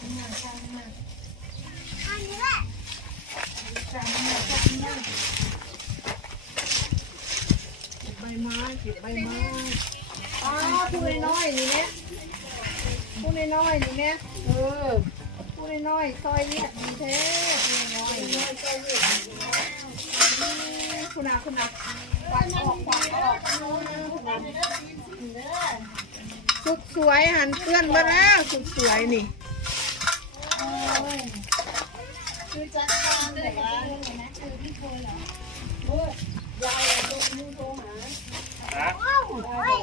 อันนี้แหละใบไม้เก็บใบไม้อ้าวผู้น้อยๆนี่เนี่ยผู้น้อยๆนี่เนี่ยเออผู้น้อยๆซอยเวียดดีแท้ผู้น้อยๆซอยเวียดดีแท้คุณอาคุณอาควันออกควันออกสุดสวยหันเพื่อนมาแล้วสุดสวยนี่ คือจัดการแบบว่าคือพี่โทรเหรอว้าวเฮ้ย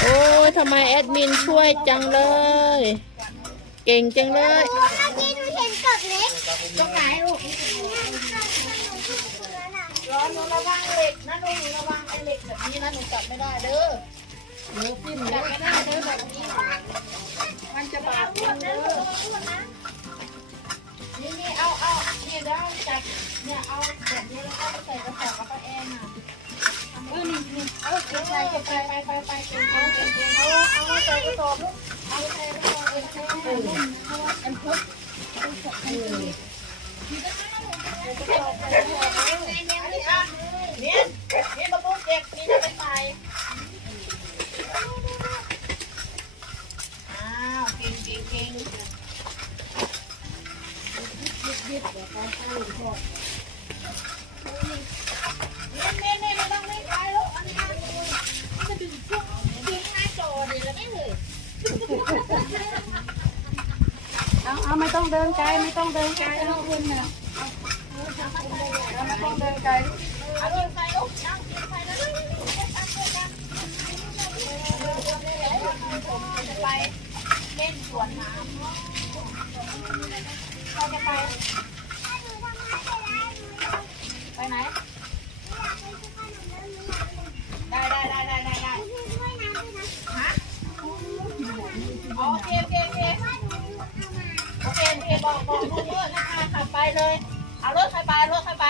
โอ้ยทำไมแอดมินช่วยจังเลย เก่งจังเลยเมื่อกี้หนูเห็นกบเล็กตรงไหนลูกร้อนหนูระวังเหล็กนะลูกหนูระวังไอ้เหล็กแบบนี้นะหนูจับไม่ได้เด้อหนูพิมจับไม่ได้เด้อแบบนี้ จะบาดมือนี่นี่เอาเอาเนี่ยเดี๋ยวจับเนี่ยเอาแบบนี้แล้วก็ไปใส่กระสอบกับป้าแอนน่ะเออนี่นี่เอาเก็บไปไปไปไปไปเก็บเอาเก็บเอาเอาใส่กระสอบลูกเอาใส่กระสอบเองเออเอ็นพุทเอ็นี่ยนี่มาบุกเก็บนี่จะไปใส่อ้าวเก่งเก่งเก่ง เน่เน่ไม่ต้องไม่ขายแล้วอันนี้มันจะดึงช่วงดึงหน้าจอเลยแล้วนี่เลย เอาเอาไม่ ต้องเดินไกลไม่ต้องเดินไกลเอาคุณนะไม่ต้องเดินไกลเอาดินใส่ลูกนั่งดินใส่แล้วจะไปเล่นสวนน้ำเราจะไปไปไหนได้ได้ได้ได้ได้ได้ฮะโอเคโอเคโอเคโอเคโอเคบอกบอกลูกเพื่อนนะคะขับไป เลย เอารถใครไปรถใครไป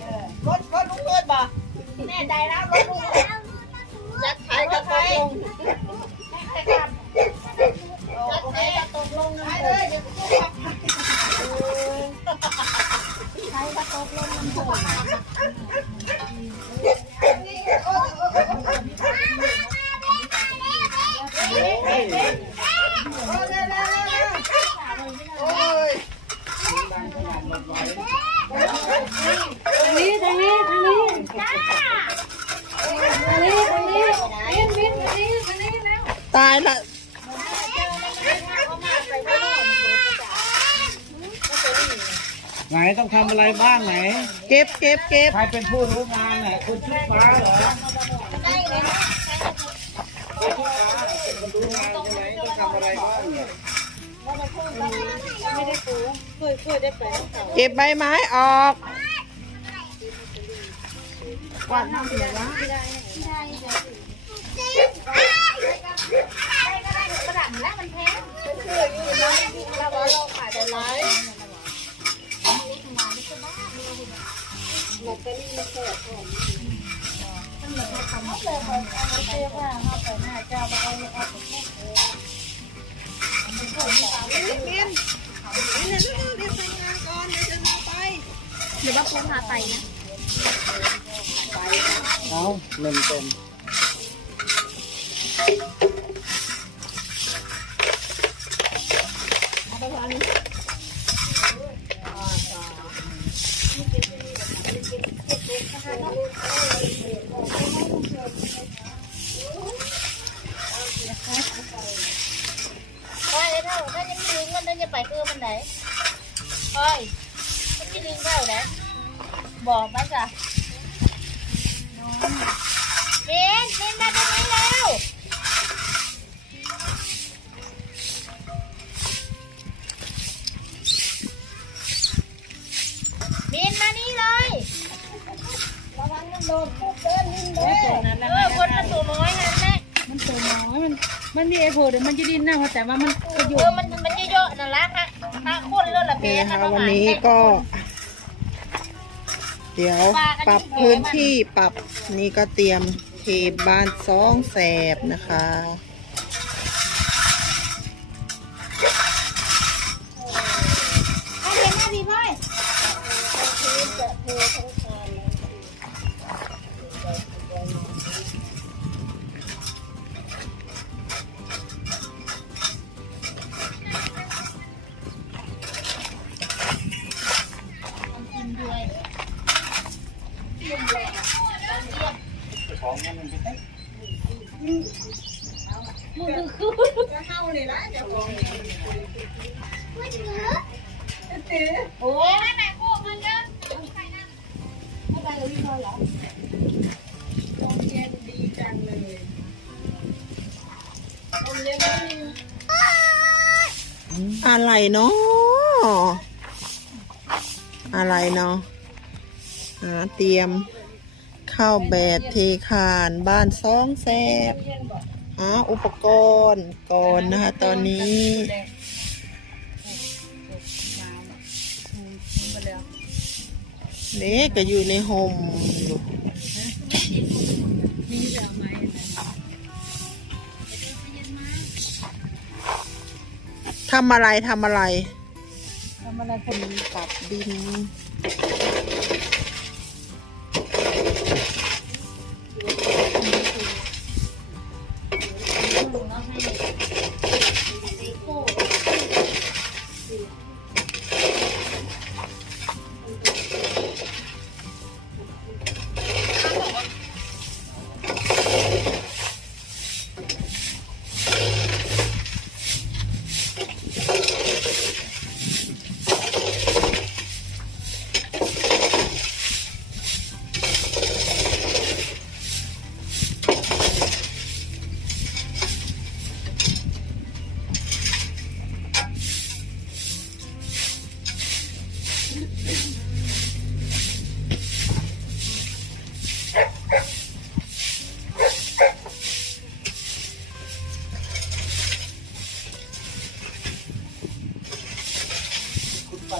เออรถรถลุงเพื่อนบอกแน่ใจนะรถลุงจัดขายกับใครให้ใครขับจัดใครจะตกลงไปเลยเดี๋ยวกูขับใครจะตกลงน้ำท่วมทางนี้ทางนี้ทางนี้จ้าทางนี้ทางนี้วินวินทางนี้ทางนี้แล้ว ตายละไหนต้องทำอะไรบ้างไหน เก็บเก็บเก็บใครเป็นผู้รู้งานเนี่ยคุณชุดฟ้าเหรอได้เลยนะคุณรู้งานใช่ไหมต้องทำอะไรบ้างเนี่ยเก็บใบไม้ออกกวาดน้ำเสียวะกระดาษแล้วมันแพงซื้ออยู่นะเราบอกเราขายแต่ไลฟ์ หรือว่าคุณพาไปนะ เอาเงินเต็ม เฮ้ยเท่าถ้าจะมีลิงก์มันจะไปคือมันไหนเฮ้ยมันมีลิงเท่าไหนบอกมาจ้ะ มัน มันมีไอ้โผล่เดี๋ยวมันจะดิ้นนะแต่ว่ามันกระโยเออมันมันเยอะๆนั่นแหละฮะห้าคนเลยละโอเบเคนนะคะนะวันนี้ก็ เดี๋ยวปรับพื้นที่ปรับนี่ก็เตรียมเทบ้านซองแสบนะคะ โอ้ยแม่พูดมันเยอะไม่ไปกับพี่พลอยเหรอลมเย็นดีจังเลยลมเย็นไม่มีอะไรเนาะอะไรเนาะอ่าเตรียมข้าวแบบเทคานบ้านซองแซบหาอุปกรณ์ก่อนนะคะตอนนี้ เล็กก็อยู่ในโฮมอยู่ทำอะไรทำอะไร ทำอะไรคน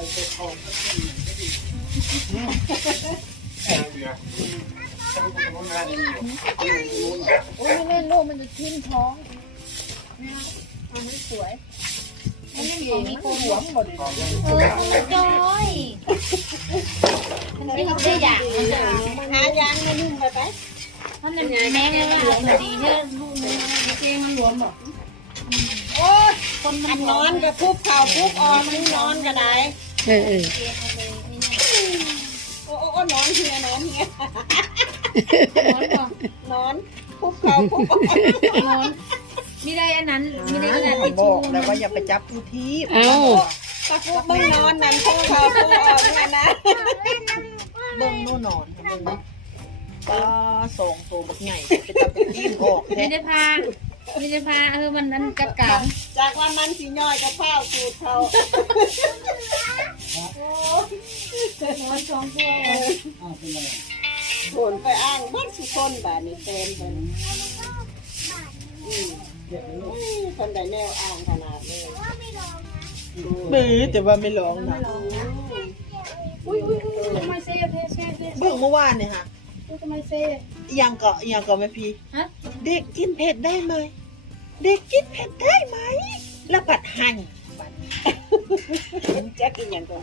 ปรับดินโอ้ยไม่เล่นลูกมันจะทิ่มท้องอันนั้นสวยมันยังของมีโกหัวหมดเออมันจอยนี่มันได้อย่างหายางมานุ่มไปไปมันเป็นแม่เลยว่าดีเท่ลูกมันเจ๊มันหลวมหรอโอ้ยคนมันนอนกับทุบเข่าทุบออมันนอนก็ได เออเออโอ้โอ้โอ้นอนเฮียนอนเฮียนอนก่อนนอนทุบเข่าทุบออนอนม่ได้อันนั้นม่ได้กระดาษทิชบชู่อกแล้วว่าอย่าไปจับผู้ทีเอ้าตะคุบมึงนอนนั่นทุบเข่าทุบออนเนี่ยนะเบิ่งโน่นนอนเบิ่งดิก็ส่งตัวบักใหญ่ไปตัดเป็นทีมออกไม่แท้ได้พา ไม่ได้พาเออมันนั้นจัดการจากวันนั้นสีย่อยกับข้าวสูตรเขานอนสองตัวโผนไปอ้างเบิ้ลสุคนแบบนี้เต็มเลยอืมคนใดแนวอ้างขนาดนี้บื้อแต่ว่าไม่ร้องนะอุ้ยอุ้ยอุ้ยทำไมเซ่เท่เซ่เบิ่งเมื่อวานเนี่ยค่ะทำไมเซ่อิหยังเก็อิหยังก็แม่พี่เด็กกินเผ็ดได้ไหม เด็กกินเผ็ดได้ไหมแล้วปัดหันปัดแจ็คกินอย่างตรงๆ